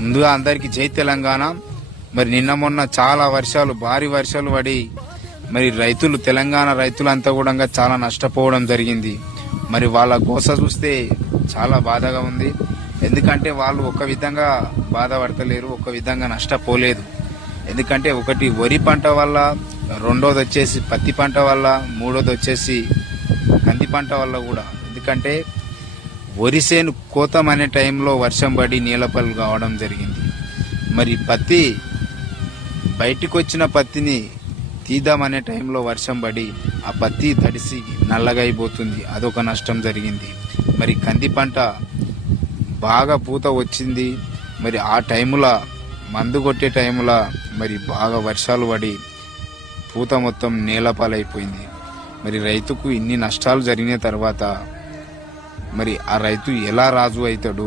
ముందుగా అందరికీ జై తెలంగాణ. మరి నిన్న మొన్న చాలా వర్షాలు, భారీ వర్షాలు పడి మరి రైతులు, తెలంగాణ రైతులంతా కూడా చాలా నష్టపోవడం జరిగింది. మరి వాళ్ళ గోస చూస్తే చాలా బాధగా ఉంది. ఎందుకంటే వాళ్ళు ఒక విధంగా బాధపడతలేరు, ఒక విధంగా నష్టపోలేదు. ఎందుకంటే ఒకటి వరి పంట వల్ల, రెండోది వచ్చేసి పత్తి పంట వల్ల, మూడోది వచ్చేసి కంది పంట వల్ల కూడా. ఎందుకంటే వరిసేను కోతం అనే టైంలో వర్షం పడి నీలపల్లి కావడం జరిగింది. మరి పత్తి బయటికి వచ్చిన పత్తిని తీద్దామనే టైంలో వర్షం పడి ఆ పత్తి తడిసి నల్లగా అయిపోతుంది, అదొక నష్టం జరిగింది. మరి కంది పంట బాగా పూత వచ్చింది. మరి ఆ టైములో మందు కొట్టే టైములో మరి బాగా వర్షాలు పడి పూత మొత్తం నేలపాలైపోయింది. మరి రైతుకు ఇన్ని నష్టాలు జరిగిన తర్వాత మరి ఆ రైతు ఎలా రాజు అవుతాడు?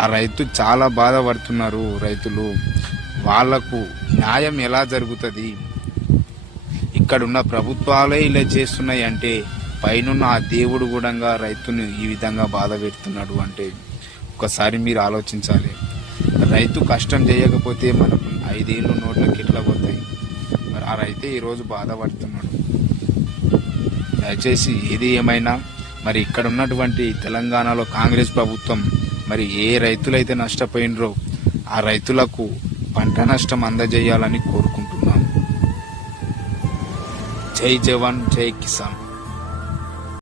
ఆ రైతు చాలా బాధపడుతున్నారు రైతులు. వాళ్లకు న్యాయం ఎలా జరుగుతుంది? ఇక్కడున్న ప్రభుత్వాలే ఇలా చేస్తున్నాయి అంటే పైనున్న ఆ దేవుడు కూడా రైతుని ఈ విధంగా బాధ పెడుతున్నాడు అంటే ఒకసారి మీరు ఆలోచించాలి. రైతు కష్టం చేయకపోతే మనకు 5 ఏళ్ళు నోట్లకి ఎట్లా పోతాయి? మరి ఆ రైతే ఈరోజు బాధపడుతున్నాడు. దయచేసి ఏది ఏమైనా మరి ఇక్కడ ఉన్నటువంటి తెలంగాణలో కాంగ్రెస్ ప్రభుత్వం మరి ఏ రైతులైతే నష్టపోయినరో ఆ రైతులకు పంట నష్టం అందజేయాలని కోరుకుంటున్నాను. జై జవాన్, జై కిసాన్.